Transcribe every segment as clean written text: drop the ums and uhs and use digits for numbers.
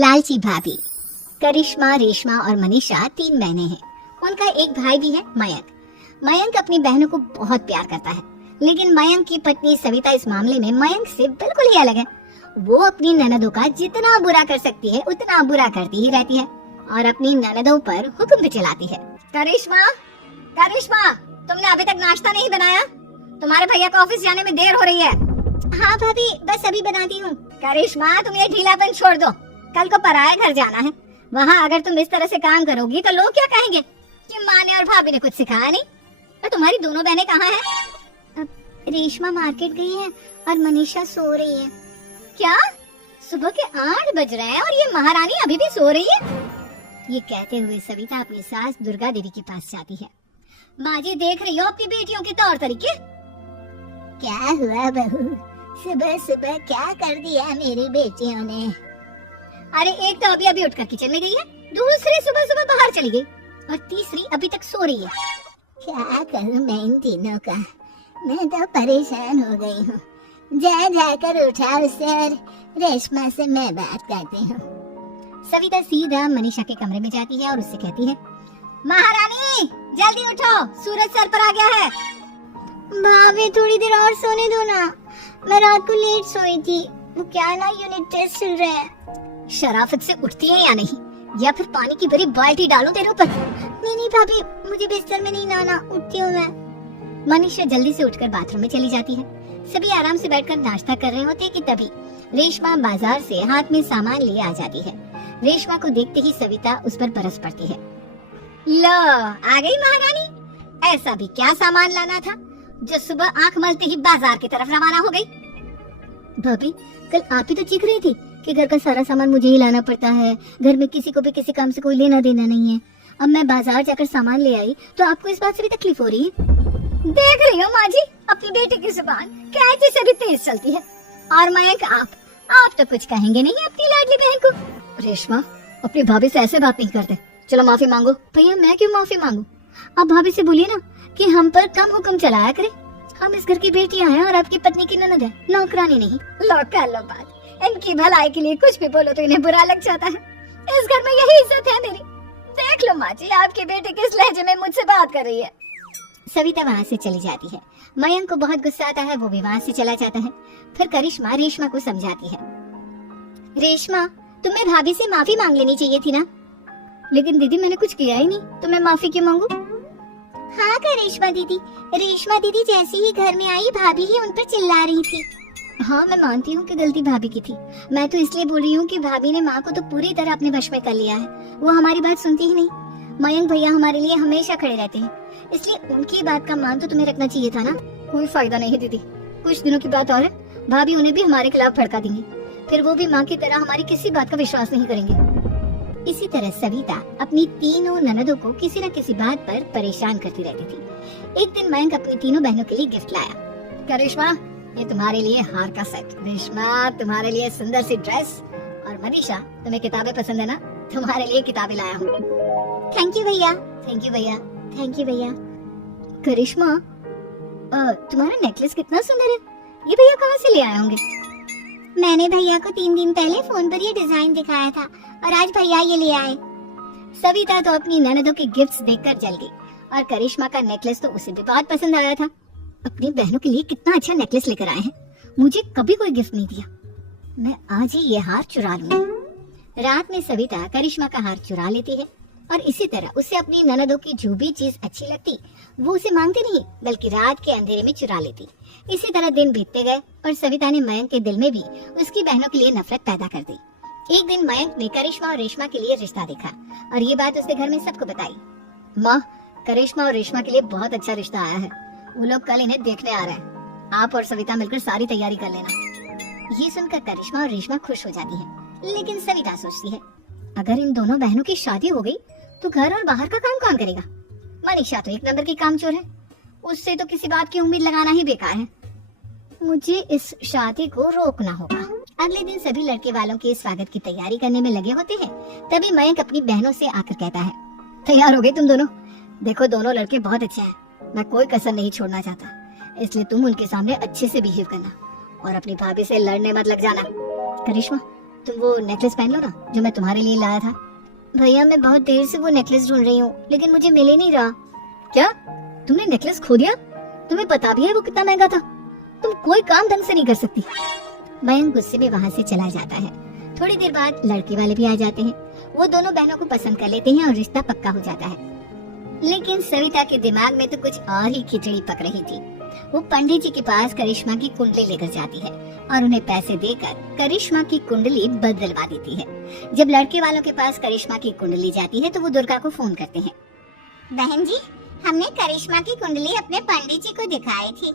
लालची भाभी। करिश्मा, रेशमा और मनीषा 3 बहनें हैं। उनका एक भाई भी है, मयंक। मयंक अपनी बहनों को बहुत प्यार करता है, लेकिन मयंक की पत्नी सविता इस मामले में मयंक से बिल्कुल ही अलग है। वो अपनी ननदों का जितना बुरा कर सकती है उतना बुरा करती ही रहती है और अपनी ननदों पर हुक्म भी चलाती है। करिश्मा, करिश्मा, तुमने अभी तक नाश्ता नहीं बनाया? तुम्हारे भैया को ऑफिस जाने में देर हो रही है। हाँ भाभी, बस अभी बनाती हूँ। करिश्मा, तुम ये ढीलापन छोड़ दो। कल को पराये घर जाना है। वहाँ अगर तुम इस तरह से काम करोगी तो लोग क्या कहेंगे कि माँ ने और भाभी ने कुछ सिखाया नहीं। और तुम्हारी दोनों बहनें कहाँ हैं? रेशमा मार्केट गई है और मनीषा सो रही है। क्या? सुबह के 8 बज रहे हैं और ये महारानी अभी भी सो रही है? ये कहते हुए सविता अपनी सास दुर्गा देवी के पास जाती है। माँ जी, देख रही हो अपनी बेटियों के तौर तरीके? क्या हुआ बहू, सुबह सुबह क्या कर दिया मेरी बेटियों ने? अरे एक तो अभी अभी उठकर किचन में गई है, दूसरी सुबह सुबह बाहर चली गई और तीसरी अभी तक सो रही है। क्या करूं मैं इन तीनों का, मैं तो परेशान हो गई हूँ। जा जाकर उठा उसे और रेशमा से मैं बात करती हूँ। सविता सीधा मनीषा के कमरे में जाती है और उससे कहती है, महारानी जल्दी उठो, सूरज सर पर आ गया है। भाभी थोड़ी देर और सोने दो ना, मैं रात को लेट सोई थी। क्या ना यूनिट टेस्ट चल रहा है। शराफत से उठती है या नहीं, या फिर पानी की बड़ी बाल्टी डालूं तेरे ऊपर? नहीं भाभी, मुझे बिस्तर में नहीं नहाना, उठती हूँ मैं। मनीषा जल्दी से उठकर बाथरूम में चली जाती है। सभी आराम से बैठकर नाश्ता कर रहे होते कि तभी रेशमा बाजार से हाथ में सामान लिए आ जाती है। रेशमा को देखते ही सविता उस पर बरस पड़ती है। लो, आ गई महारानी। ऐसा भी क्या सामान लाना था जो सुबह आंख मलते ही बाजार की तरफ रवाना हो गई? भाभी, कल आप ही तो चीख रही थी कि घर का सारा सामान मुझे ही लाना पड़ता है, घर में किसी को भी किसी काम से कोई लेना देना नहीं है। अब मैं बाजार जाकर सामान ले आई तो आपको इस बात से भी तकलीफ हो रही है? देख रही हो माँ जी, अपनी बेटी की जुबान कैसे से भी तेज चलती है। और मयंक, आप तो कुछ कहेंगे नहीं अपनी लाडली बहन को। रेशमा, अपनी भाभी से ऐसे बात नहीं करते। चलो माफी मांगो। भैया, मैं क्यों माफी मांगू? आप भाभी से बोलिए ना कि हम पर कम हुक्म चलाया करे। हम इस घर की बेटियां हैं और आपकी पत्नी की ननद है, नौकरानी नहीं। लो कर लो बात। इनकी भलाई के लिए कुछ भी बोलो तो इन्हें बुरा लग जाता है। इस घर में यही इज्जत है मेरी। देख लो माँ जी, आपकी बेटी किस लहजे में मुझसे बात कर रही है। सविता वहाँ से चली जाती है। मयंक को बहुत गुस्सा आता है, वो भी वहाँ से चला जाता है। फिर करिश्मा रेशमा को समझाती है, रेशमा, तुम्हें भाभी से माफी मांग लेनी चाहिए थी ना। लेकिन दीदी, मैंने कुछ किया ही नहीं, तो मैं माफी क्यों मांगू? हाँ करिश्मा दीदी, रेशमा दीदी जैसे ही घर में आई भाभी ही उन पर चिल्ला रही थी। हाँ, मैं मानती हूँ कि गलती भाभी की थी। मैं तो इसलिए बोल रही हूँ कि भाभी ने माँ को तो पूरी तरह अपने वश में कर लिया है। वो हमारी बात सुनती ही नहीं। मयंक भैया हमारे लिए हमेशा खड़े रहते हैं, इसलिए उनकी बात का मान तो तुम्हें रखना चाहिए था ना। कोई फायदा नहीं दीदी, कुछ दिनों की बात और है, भाभी उन्हें भी हमारे खिलाफ भड़का देंगी। फिर वो भी माँ की तरह हमारी किसी बात का विश्वास नहीं करेंगे। इसी तरह सविता अपनी तीनों ननदों को किसी न किसी बात पर परेशान करती रहती थी। एक दिन मयंक अपनी तीनों बहनों के लिए गिफ्ट लाया। करिश्मा, ये तुम्हारे लिए हार का सेट। रेशमा, तुम्हारे लिए सुंदर सी ड्रेस। और मनीषा, तुम्हें किताबें पसंद है ना, तुम्हारे लिए किताबें लाया हूँ। थैंक यू भैया, थैंक यू भैया, थैंक यू भैया। करिश्मा, तुम्हारा नेकलेस कितना सुंदर है, ये भैया कहाँ से ले आए होंगे? मैंने भैया को 3 दिन पहले फोन पर ये डिजाइन दिखाया था और आज भैया ये ले आए। सविता तो अपनी ननदों के गिफ्ट्स देखकर जल गई और करिश्मा का नेकलेस तो उसे भी बहुत पसंद आया था। अपनी बहनों के लिए कितना अच्छा नेकलेस लेकर आए हैं, मुझे कभी कोई गिफ्ट नहीं दिया। मैं आज ही ये हार चुरा लूंगी। रात में सविता करिश्मा का हार चुरा लेती है और इसी तरह उसे अपनी ननदों की जो भी चीज अच्छी लगती वो उसे मांगती नहीं, बल्कि रात के अंधेरे में चुरा लेती। इसी तरह दिन बीतते गए और सविता ने मयंक के दिल में भी उसकी बहनों के लिए नफरत पैदा कर दी। एक दिन मयंक ने करिश्मा और रेशमा के लिए रिश्ता देखा और ये बात उसने घर में सबको बताई। माँ, करिश्मा और रेशमा के लिए बहुत अच्छा रिश्ता आया है, वो लोग कल इन्हें देखने आ रहे हैं। आप और सविता मिलकर सारी तैयारी कर लेना। ये सुनकर करिश्मा और रेशमा खुश हो जाती है, लेकिन सविता सोचती है, अगर इन दोनों बहनों की शादी हो गई तो घर और बाहर का काम कौन करेगा? मनीषा तो एक नंबर की कामचोर है, उससे तो किसी बात की उम्मीद लगाना ही बेकार है। मुझे इस शादी को रोकना होगा। अगले दिन सभी लड़के वालों के स्वागत की तैयारी करने में लगे होते हैं। तभी मयंक अपनी बहनों से आकर कहता है, तैयार हो गए तुम दोनों? देखो, दोनों लड़के बहुत अच्छे हैं, मैं कोई कसर नहीं छोड़ना चाहता, इसलिए तुम उनके सामने अच्छे से बिहेव करना और अपनी भाभी से लड़ने मत लग जाना। करिश्मा, तुम वो नेकलेस पहन लो ना जो मैं तुम्हारे लिए लाया था। भैया मैं बहुत देर से वो नेकलेस ढूंढ रही हूँ लेकिन मुझे मिल ही नहीं रहा। क्या तुमने नेकलेस खो दिया? तुम्हें पता भी है वो कितना महंगा था? तुम कोई काम ढंग से नहीं कर सकती। मयंक गुस्से में वहाँ से चला जाता है। थोड़ी देर बाद लड़के वाले भी आ जाते हैं। वो दोनों बहनों को पसंद कर लेते हैं और रिश्ता पक्का हो जाता है। लेकिन सविता के दिमाग में तो कुछ और ही खिचड़ी पक रही थी। वो पंडित जी के पास करिश्मा की कुंडली लेकर जाती है और उन्हें पैसे देकर करिश्मा की कुंडली बदलवा देती है। जब लड़के वालों के पास करिश्मा की कुंडली जाती है तो वो दुर्गा को फोन करते हैं। बहन जी, हमने करिश्मा की कुंडली अपने पंडित जी को दिखाई थी।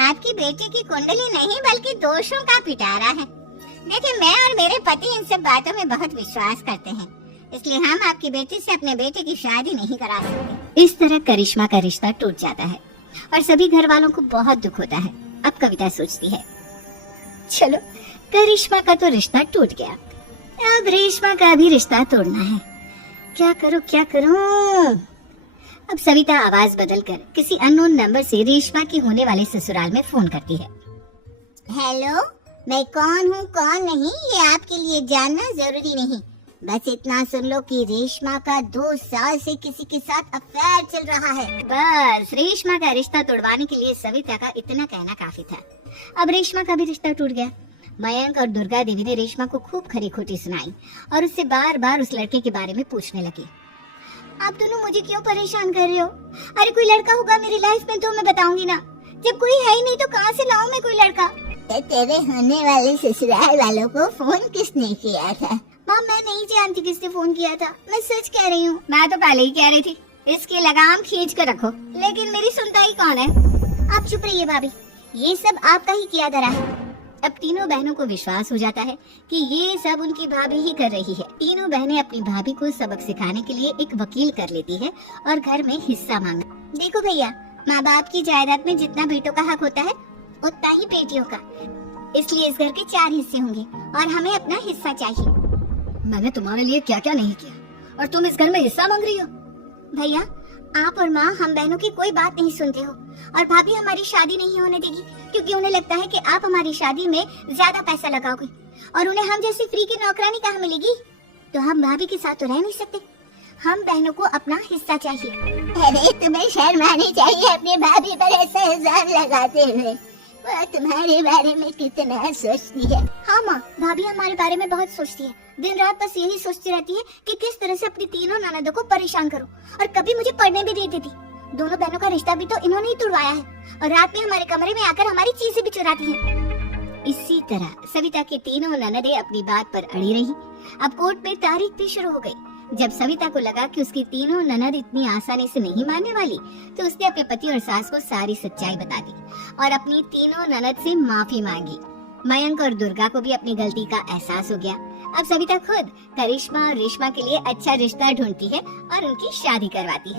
आपकी बेटी की कुंडली नहीं बल्कि दोषों का पिटारा है। देखिए, मैं और मेरे पति इन सब बातों में बहुत विश्वास करते हैं, इसलिए हम आपकी बेटी से अपने बेटे की शादी नहीं करा सकते। इस तरह करिश्मा का रिश्ता टूट जाता है और सभी घर वालों को बहुत दुख होता है। अब कविता सोचती है, चलो करिश्मा का तो रिश्ता टूट गया, अब रेशमा का भी रिश्ता तोड़ना है। क्या करूं क्या करूं? अब सविता आवाज बदलकर किसी अननोन नंबर से रेशमा के होने वाले ससुराल में फोन करती है। हेलो, मैं कौन हूँ कौन नहीं ये आपके लिए जानना जरूरी नहीं, बस इतना सुन लो कि रेशमा का 2 साल से किसी के साथ अफेयर चल रहा है। बस रेशमा का रिश्ता तोड़वाने के लिए सविता का इतना कहना काफी था। अब रेशमा का भी रिश्ता टूट गया। मयंक और दुर्गा देवी ने रेशमा को खूब खरी खोटी सुनाई और उससे बार बार उस लड़के के बारे में पूछने लगी। आप दोनों मुझे क्यों परेशान कर रहे हो? अरे कोई लड़का होगा मेरी लाइफ में तो मैं बताऊंगी ना, जब कोई है ही नहीं तो कहाँ से लाऊं मैं कोई लड़का? तेरे होने वाले ससुराल वालों को फोन किसने किया था? माँ मैं नहीं जानती किसने फोन किया था, मैं सच कह रही हूँ। मैं तो पहले ही कह रही थी इसकी लगाम खींच कर रखो, लेकिन मेरी सुनता ही कौन है? आप चुप रहिए भाभी, ये सब आपका ही किया धरा है। अब तीनों बहनों को विश्वास हो जाता है कि ये सब उनकी भाभी ही कर रही है। तीनों बहनें अपनी भाभी को सबक सिखाने के लिए एक वकील कर लेती है और घर में हिस्सा मांगा। देखो भैया, माँ बाप की जायदाद में जितना बेटों का हक होता है उतना ही बेटियों का, इसलिए इस घर के 4 हिस्से होंगे और हमें अपना हिस्सा चाहिए। मैंने तुम्हारे लिए क्या क्या नहीं किया और तुम इस घर में हिस्सा मांग रही हो? भैया, आप और माँ हम बहनों की कोई बात नहीं सुनते हो और भाभी हमारी शादी नहीं होने देगी क्योंकि उन्हें लगता है कि आप हमारी शादी में ज्यादा पैसा लगाओगे और उन्हें हम जैसी फ्री की नौकरानी कहाँ मिलेगी। तो हम भाभी के साथ तो रह नहीं सकते, हम बहनों को अपना हिस्सा चाहिए। अरे तुम्हें शर्म आनी चाहिए अपनी भाभी पर ऐसा इल्जाम लगाते हुए। वो तुम्हारे बारे में कितना सोचती है। हाँ माँ, भाभी हमारे बारे में बहुत सोचती है, दिन रात बस यही सोचती रहती है कि किस तरह से अपनी तीनों ननदों को परेशान करूं और कभी मुझे पढ़ने भी नहीं देती। दोनों बहनों का रिश्ता भी तो इन्होंने ही तुड़वाया है और रात में हमारे कमरे में आकर हमारी चीजें भी चुराती हैं। इसी तरह सविता की तीनों ननदें अपनी बात पर अड़ी रही। अब कोर्ट में तारीख भी शुरू हो गई। जब सविता को लगा कि उसकी तीनों ननद इतनी आसानी से नहीं मानने वाली, तो उसने अपने पति और सास को सारी सच्चाई बता दी और अपनी तीनों ननद से माफी मांगी। मयंक और दुर्गा को भी अपनी गलती का एहसास हो गया। अब सविता खुद करिश्मा और रेशमा के लिए अच्छा रिश्ता ढूंढती है और उनकी शादी करवाती है।